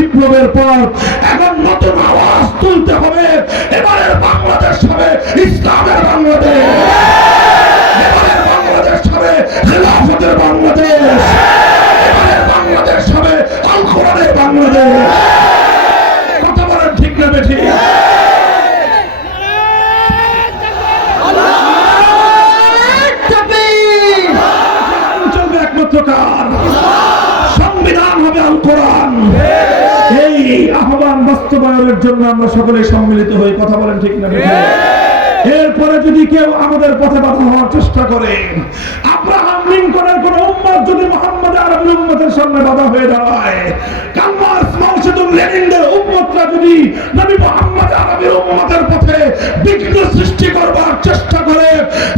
বিপ্লবের পর এখন নতুন আওয়াজ তুলতে হবে। এবারের বাংলাদেশ হবে ইসলামের বাংলাদেশ, এবারের বাংলাদেশ হবে খেলাফতের বাংলাদেশ, এবারের বাংলাদেশ হবে আল কোরআনের বাংলাদেশ। কথা বলেন ঠিক না বেঠিক? সংবিধান হবে আল কোরআন। এই আহ্বান বাস্তবায়নের জন্য আমরা সকলে সম্মিলিত হই। কথা বলেন ঠিক না? এরপরে যদি কেউ আমাদের পথে বাধা হওয়ার চেষ্টা করে, আব্রাহাম লিঙ্কনের কোন উম্মত যদি মুহাম্মদ আরবি উম্মতের সামনে বাধা হয়ে দাঁড়ায়, কার্ল মার্কস, মাও সেতুং, লেনিনদের উম্মতরা যদি নবী মুহাম্মদ আরবি উম্মতের পথে বিঘ্ন সৃষ্টি করবার চেষ্টা করে,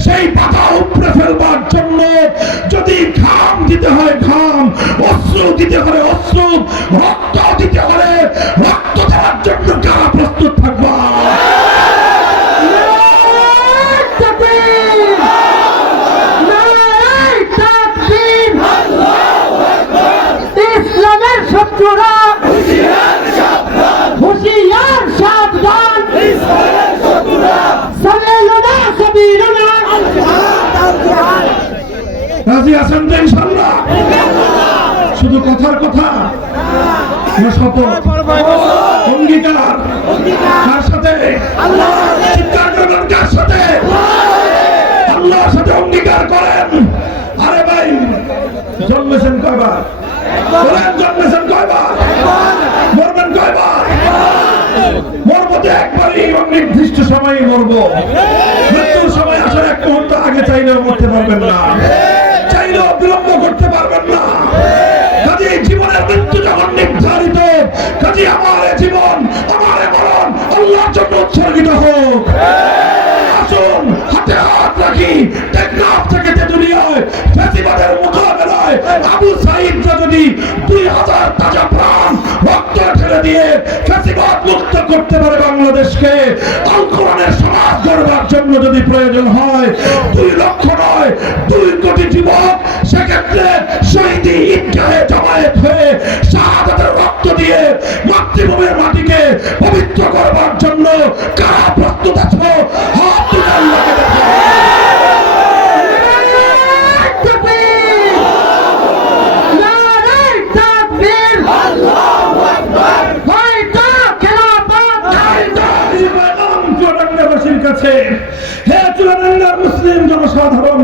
সেই বাধা উপড়ে ফেলবার জন্য যদি ঘাম দিতে হয় ঘাম, অশ্রু দিতে হয় অশ্রু, রক্ত দিতে হলে রক্ত দেওয়ার জন্য কারা প্রস্তুত থাকবা? ইসলামের শত্রুরা হুঁশিয়ার সাবধান, সাবিলুনা সাবিলুনা। রাজি আছেন তো ইনশাআল্লাহ? শুধু কথার কথা না, শপথ, অঙ্গীকার? কার সাথে? চিৎকার করবেন কার সাথে? আল্লাহর সাথে অঙ্গীকার করেন। আরে ভাই, জন্মেছেন কয়বার? জন্মেছেন কয়বার? মরবেন কয়বার? মরবো তো একবারই, এবং নির্দিষ্ট সময়ে মরবো। মৃত্যুর সময় আসার এক মুহূর্ত আগে চাইলেও মরতে পারবেন না, চাইলেও বিলম্ব করতে পারবেন না। কাজে জীবনের মৃত্যু যখন নির্ধারিত, কাজে আমার জীবন, আমার মরণ আল্লাহর জন্য উৎসর্গিত হোক। আসুন হাতে হাত রাখি, টেকনাফ থেকে তেতুলিয়ায় ফ্যাসিবাদের মোকাবেলায় আবু সাঈদরা যদি 2000 তাজা প্রাণ রক্ত ঢেলে দিয়ে ফ্যাসিবাদ মুক্ত করতে পারে বাংলাদেশকে, আল কোরআনের সমাজ গড়বার জন্য যদি প্রয়োজন হয় 2 লক্ষ নয় 2 কোটি যুবক সেক্ষেত্রে শহীদি ঈদগাহে জমায়েত হয়ে শাহাদাতের রক্ত দিয়ে মাতৃভূমির মাটিকে পবিত্র করবার জন্য কারা প্রস্তুত আছো? হাত তুলে আল্লাহকে দেখো। হে চুয়াডাঙ্গার মুসলিম জনসাধারণ,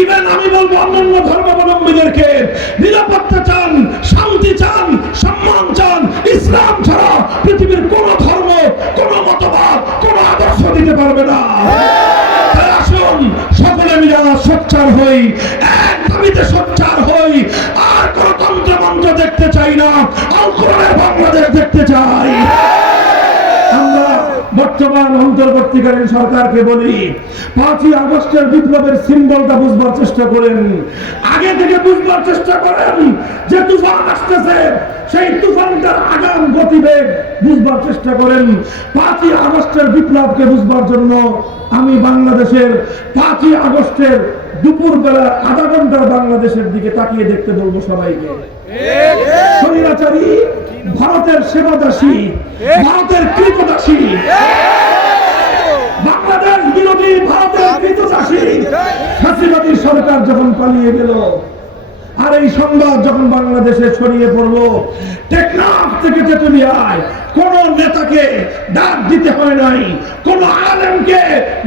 ইভেন আমি বলবো অন্যান্য ধর্মাবলম্বীদেরকে, নিরাপত্তা চান, শান্তি চান, সম্মান চান, ইসলাম ছাড়া পৃথিবীর কোন ধর্ম, কোন মতবাদ, কোন আদর্শ দিতে পারবে না। আসুন সকলে মিলে সোচ্চার হই, এক দাবিতে সোচ্চার হই। আর কোন তন্ত্র মন্ত্র দেখতে চাই না, আল কোরআনের বাংলাদেশ দেখতে চাই। আমরা বর্তমান অন্তর্বর্তীকালীন সরকারকে বলি, 5ই আগস্টের বিপ্লবের সিম্বলটা বুঝবার চেষ্টা করেন, আগে থেকে বুঝবার চেষ্টা করেন যে তুফান আসতেছে, সেই তুফানটার আগাম গতিবেগ বুঝবার চেষ্টা করেন। 5ই আগস্টের বিপ্লবকে বুঝবার জন্য আমি বাংলাদেশের 5ই আগস্টের দুপুর বেলা আধা ঘন্টার বাংলাদেশের দিকে তাকিয়ে দেখতে বলবো সবাইকে। স্বৈরাচারী ভারতের সেবাদাসী, ভারতের কৃতদাসী, বাংলাদেশ বিরোধী ভারতের কৃতদাসী ফ্যাসিবাদী সরকার যখন পালিয়ে গেল, আর এই সংবাদ যখন বাংলাদেশে ছড়িয়ে পড়লো, টেকনাফ থেকে তেতুলিয়ায় কোন নেতাকে ডাক দিতে হয় নাই, কোন আলেমকে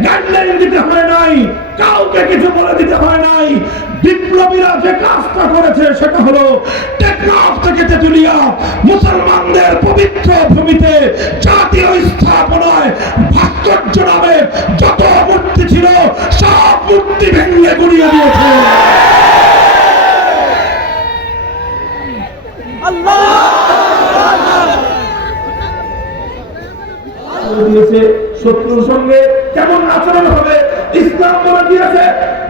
গাইডলাইন দিতে হয় নাই, কাউকে কিছু বলে দিতে হয় নাই। বিপ্লবীরা যে কাজটা করেছে সেটা হলো টেকনাফ থেকে তেতুলিয়া মুসলমানদের পবিত্র ভূমিতে জাতীয় স্থাপনায় ভাস্কর্য নামে যত মূর্তি ছিল সব মূর্তি ভেঙে গুড়িয়ে দিয়েছে। শত্রুর সঙ্গে কেমন আচরণ হবে ইসলাম বলে দিয়েছে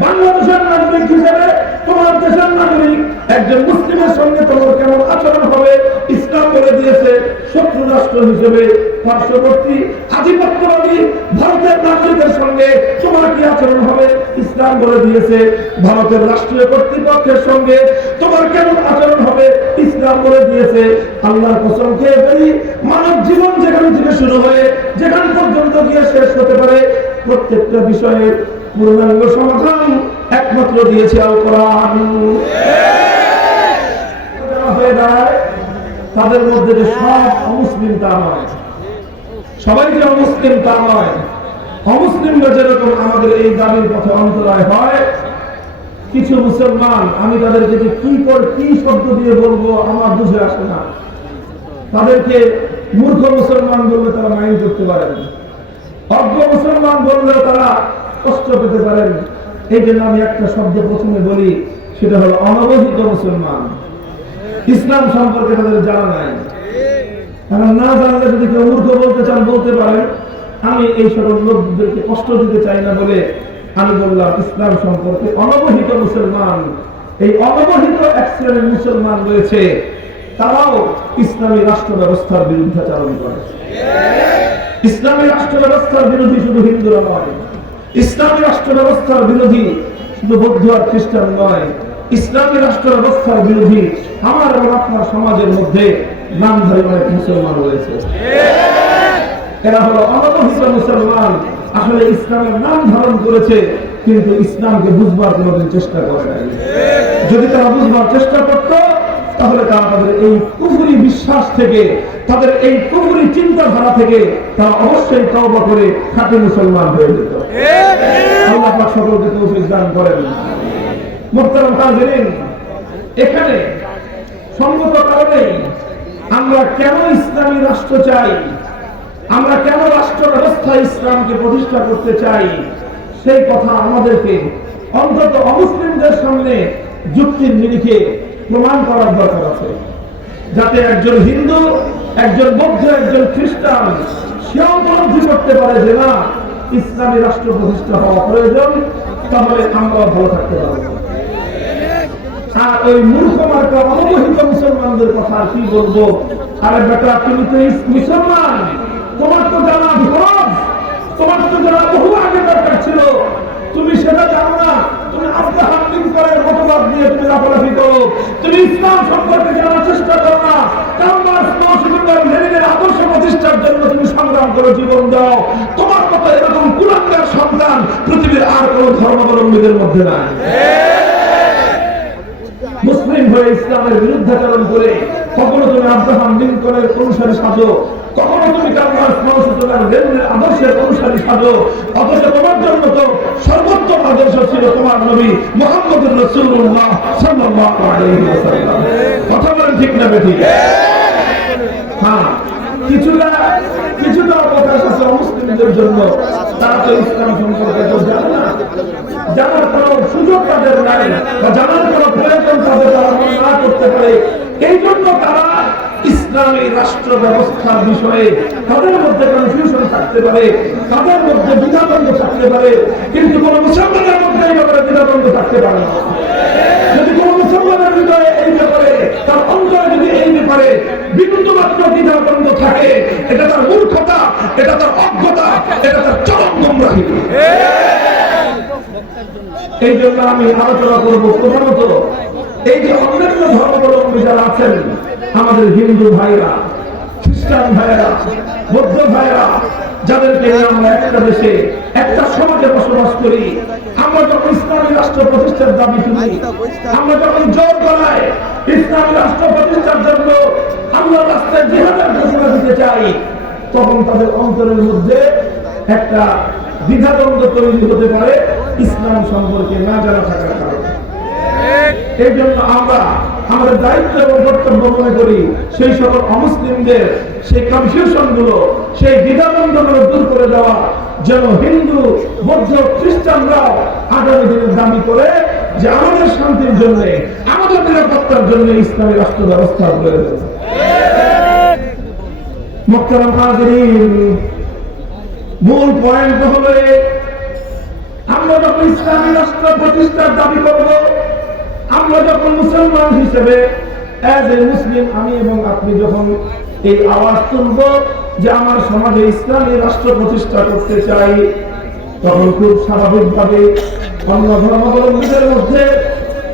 বাংলাদেশের নাগরিক হিসেবে তোমার দেশের নাগরিক একজন মুসলিমের সঙ্গে তোমার কেমন আচরণ হবে। ইসলাম বলে দিয়েছে শত্রু রাষ্ট্র হিসেবে পার্শ্ববর্তী আধিপত্যবাদী ভারতের নাগরিকের সঙ্গে তোমার কি আচরণ হবে। ইসলাম বলে দিয়েছে ভারতের রাষ্ট্রীয় কর্তৃপক্ষের সঙ্গে তোমার কেমন আচরণ হবে। ইসলাম বলে দিয়েছে আল্লাহর কসম খেয়ে বলি মানব জীবন যেখান থেকে শুরু হয়ে যেখান পর্যন্ত গিয়ে শেষ হতে পারে প্রত্যেকটা বিষয়ের পূর্ণাঙ্গ সমাধান একমাত্র দিয়েছে আল কোরআন। হয়ে দাঁড়ায় তাদের মধ্যে যে সব অমুসলিম তা নয়, সবাই যে অমুসলিম তা নয়। অমুসলিমরা যেরকম আমাদের এই দাবির পথে অন্তরায় হয়, কিছু মুসলমান আমি তাদেরকে যে কি শব্দ দিয়ে বলবো আমার বুঝে আসে না। তাদেরকে মূর্খ মুসলমান বললে তারা মাইন্ড করতে পারেন, অজ্ঞ মুসলমান বললেও তারা কষ্ট পেতে পারেন। এই জন্য আমি একটা শব্দ প্রথমে বলি, সেটা হলো অনবহিত মুসলমান। ইসলাম সম্পর্কে তাদের জানা নাই, তারা না জানলে যদি কেউ মূর্খ বলতে চান বলতে পারেন। আমি এই সকল লোকদেরকে কষ্ট দিতে চাই না বলে আমি বললাম ইসলাম সম্পর্কে অনবহিত মুসলমান। এই অনবহিত এক শ্রেণীর মুসলমান রয়েছে, তারাও ইসলামী রাষ্ট্র ব্যবস্থার বিরুদ্ধাচারণ করে। ইসলামী রাষ্ট্র ব্যবস্থার বিরোধী শুধু হিন্দুরা নয়, ইসলামী রাষ্ট্র ব্যবস্থার বিরোধী শুধু বৌদ্ধ আর খ্রিস্টান নয়, ইসলামী রাষ্ট্র ব্যবস্থার বিরোধী আমার এবং আপনার সমাজের মধ্যে নামধারী অনেক মুসলমান রয়েছে। এরা হলো অনবহিত মুসলমান, আসলে ইসলামের নাম ধারণ করেছে কিন্তু ইসলামকে বুঝবার কোনোদিন চেষ্টা করে নাই। যদি তারা বুঝবার চেষ্টা করত তাহলে তারা তাদের এই কুফরি বিশ্বাস থেকে, তাদের এই কুফরি চিন্তাধারা থেকে তারা অবশ্যই তওবা করে খাঁটি মুসলমান হয়ে যেত। আল্লাহ পাক সকলকে তৌফিক দান করেন। মুহতারাম হাজিরিন, এখানে সঙ্গত কারণেই আমরা কেন ইসলামী রাষ্ট্র চাই, আমরা কেন রাষ্ট্র ব্যবস্থা ইসলামকে প্রতিষ্ঠা করতে চাই, সেই কথা আমাদেরকে অন্তত অমুসলিমদের সামনে যুক্তির নিরিখে প্রমাণ করার দরকার আছে, যাতে একজন হিন্দু, একজন বৌদ্ধ, একজন খ্রিস্টান সেও উপলব্ধি করতে পারে যে না, ইসলামী রাষ্ট্র প্রতিষ্ঠা হওয়া প্রয়োজন, তাহলে আমরা ভালো থাকতে পারবো। আর ওই মূর্খ মার্কা অনবহিত মুসলমানদের কথা কি বলবো। আরে বেটা, তুমি তো মুসলমান, তোমার তো জানা ফরজ, তোমার তো জানা বহু আগে দরকার ছিল, তুমি সেটা জানো না। তুমি আব্রাহাম লিঙ্কনের মতবাদ নিয়ে তুমি লাফালাফি করো, তুমি ইসলাম সম্পর্কে জানার চেষ্টা করো না। লেনিনের আদর্শ প্রতিষ্ঠার জন্য তুমি সংগ্রাম করো, জীবন দাও। তোমার মতো এরকম কুলাঙ্গার সন্তান পৃথিবীর আর কোন ধর্মাবলম্বীদের মধ্যে নাই। মুসলিম হয়ে ইসলামের বিরুদ্ধাচরণ করে কখনো তুমি আব্রাহাম লিঙ্কনের অনুসারী সাজো, কখনো তুমি লেনিনের আদর্শের অনুসারী সাজো, অথচ তোমার জন্য তো সর্বোত্তম আদর্শ ছিল তোমার নবী মুহাম্মদুর রাসূলুল্লাহ সাল্লাল্লাহু আলাইহি ওয়াসাল্লাম। কথা বলেন ঠিক না বেঠিক? হ্যাঁ, কিছুটা অবকাশ আছে অমুসলিমদের জন্য, তারা তো ইসলাম সম্পর্কে তো জানে না, জানার কোনো সুযোগ তাদের নাই, বা জানার কোনো প্রয়োজন তাদের তারা মনে না করতে পারে। এই জন্য তারা ইসলামী রাষ্ট্র ব্যবস্থার বিষয়ে তাদের মধ্যে কনফিউশন থাকতে পারে, তাদের মধ্যে দ্বিধাদ্বন্দ্ব থাকতে পারে, কিন্তু কোন মুসলমানের মধ্যে এই ব্যাপারে দ্বিধাদ্বন্দ্ব থাকতে পারে না। যদি কোন মুসলমানের হৃদয়ে এই ব্যাপারে, তার অন্তরে যদি এই ব্যাপারে বিন্দুমাত্র দ্বিধাদ্বন্দ্ব থাকে, এটা তার মূর্খতা, এটা তার অজ্ঞতা, এটা তার চরম গোমরাহি। এই জন্য আমি আলোচনা করবো প্রধানত এই যে অন্যান্য ধর্মাবলম্বী যারা আছেন, আমাদের হিন্দু ভাইরা, খ্রিস্টান ভাইরা, বৌদ্ধ ভাইরা, যাদেরকে নিয়ে আমরা একটা দেশে একটা সমাজে বসবাস করি, আমরা যখন ইসলামী রাষ্ট্র প্রতিষ্ঠার দাবি তুলি, আমরা যখন জোর গলায় ইসলামী রাষ্ট্র প্রতিষ্ঠার জন্য আল্লাহর রাস্তায় জিহাদের ঘোষণা দিতে চাই, তখন তাদের অন্তরের মধ্যে একটা দ্বিধাদ্বন্দ্ব তৈরি হতে পারে ইসলাম সম্পর্কে না জানা থাকার কারণে। এই জন্য আমরা আমাদের দায়িত্ব এবং কর্তব্য মনে করি সেই সকল অমুসলিমদের সেই কনফিউশন গুলো, সেই দ্বিধাদ্বন্দ্ব গুলো দূর করে দেওয়া, যেন হিন্দু, বৌদ্ধ, খ্রিস্টানরাও আগামী দিনে দাবি করে যে আমাদের শান্তির জন্য, আমাদের নিরাপত্তার জন্য ইসলামী রাষ্ট্র ব্যবস্থা প্রয়োজন। মুহতারাম হাজিরিন, মূল পয়েন্ট হলো আমরা যখন ইসলামী রাষ্ট্র প্রতিষ্ঠার দাবি করব, আমরা যখন মুসলমান হিসেবে এজ এ মুসলিম আমি এবং আপনি যখন এই আওয়াজ তুলব যে আমার সমাজে ইসলামী রাষ্ট্র প্রতিষ্ঠা করতে চাই, তখন খুব স্বাভাবিকভাবে অন্য ধর্মাবলম্বীদের মধ্যে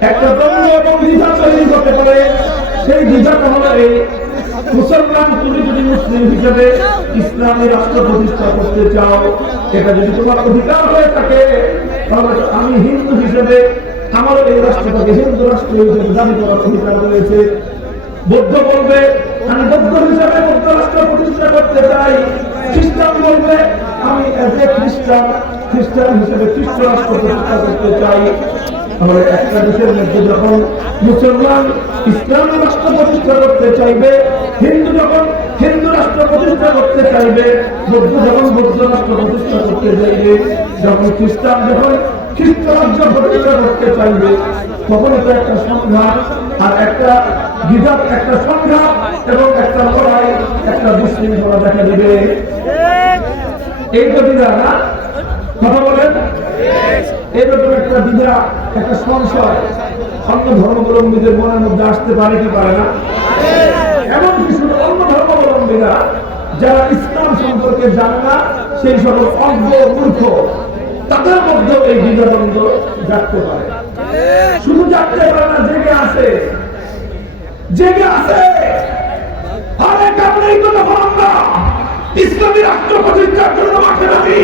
একটা দ্বন্দ্ব এবং দ্বিধা তৈরি হতে পারে। সেই দ্বিধাটা হলো এই, মুসলমান তুমি যদি মুসলিম হিসেবে ইসলামী রাষ্ট্র প্রতিষ্ঠা করতে চাও, এটা যদি তোমার অধিকার হয়ে থাকে, তাহলে আমি হিন্দু হিসেবে আমার এই রাষ্ট্রটাকে হিন্দু রাষ্ট্র হিসেবে দাবি করার অধিকার রয়েছে। বৌদ্ধ বলবে আমি বৌদ্ধ হিসেবে বৌদ্ধ রাষ্ট্র প্রতিষ্ঠা করতে চাই। খ্রিস্টান বলবে আমি এজ এ খ্রিস্টান হিসেবে খ্রিস্ট রাষ্ট্র প্রতিষ্ঠা করতে চাই। আমাদের একটা দেশের মধ্যে যখন মুসলমান ইসলামী রাষ্ট্র প্রতিষ্ঠা করতে চাইবে, হিন্দু যখন হিন্দু রাষ্ট্র প্রতিষ্ঠা করতে চাইবে, বৌদ্ধ যখন বৌদ্ধ রাষ্ট্র প্রতিষ্ঠা করতে চাইবে, যখন খ্রিস্টান যখন খ্রিস্ট রাজ্য প্রতিষ্ঠা করতে চাইবে, তখন এটা একটা সংঘাত আর একটা বিধাত, একটা সংঘাত এবং একটা লড়াই, একটা বিশৃঙ্খলা দেখা দেবে। এই গতিরা না কথা বলেন, এরকম একটা দ্বিধা, একটা সংশয় অন্য ধর্মাবলম্বীদের মনের মধ্যে আসতে পারে কি পারে না? এমনকি শুধু অন্য ধর্মাবলম্বীরা যারা ইসলাম সম্পর্কে জানে না, সেই সকল অজ্ঞ মূর্খ, তাদের মধ্যে এই দ্বিধাদ্বন্দ্ব জাগতে পারে। শুধু জাগতে পারে না, জেগে আছে, জেগে আছে। আরে কারণেই তো তখন আমরা ইসলামী রাষ্ট্র প্রতিষ্ঠার জন্য মাঠে নামি।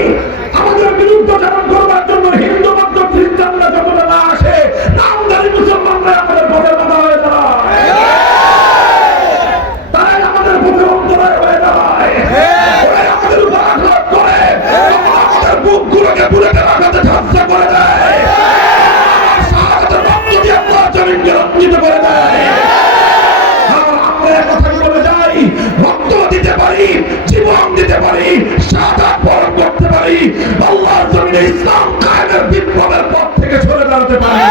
আমাদের বিরুদ্ধে যেমন করবার জন্য হিন্দু মধ্য খ্রিস্টানরা যতটা না আসে, নামধারী মুসলমানরা আমাদের পথে বাধা হয়ে দাঁড়ায়, তারাই আমাদের পথে অন্তরায় হয়ে দাঁড়ায়, ওরাই আমাদের উপর আঘাত করে, আমাদের বুকগুলোকে বুলেটে রাখাতে ঝাপসা করে দেয়, শাহাদাতের রক্ত দিয়ে আমরা জমিনকে রঞ্জিত করে দেয়। রক্ত দিতে পারি, জীবন দিতে পারি, শাহাদাত বরণ করতে পারি, আল্লাহর জমিনে ইসলাম কায়েমের বিপ্লবের পথ থেকে সরে দাঁড়াতে পারি।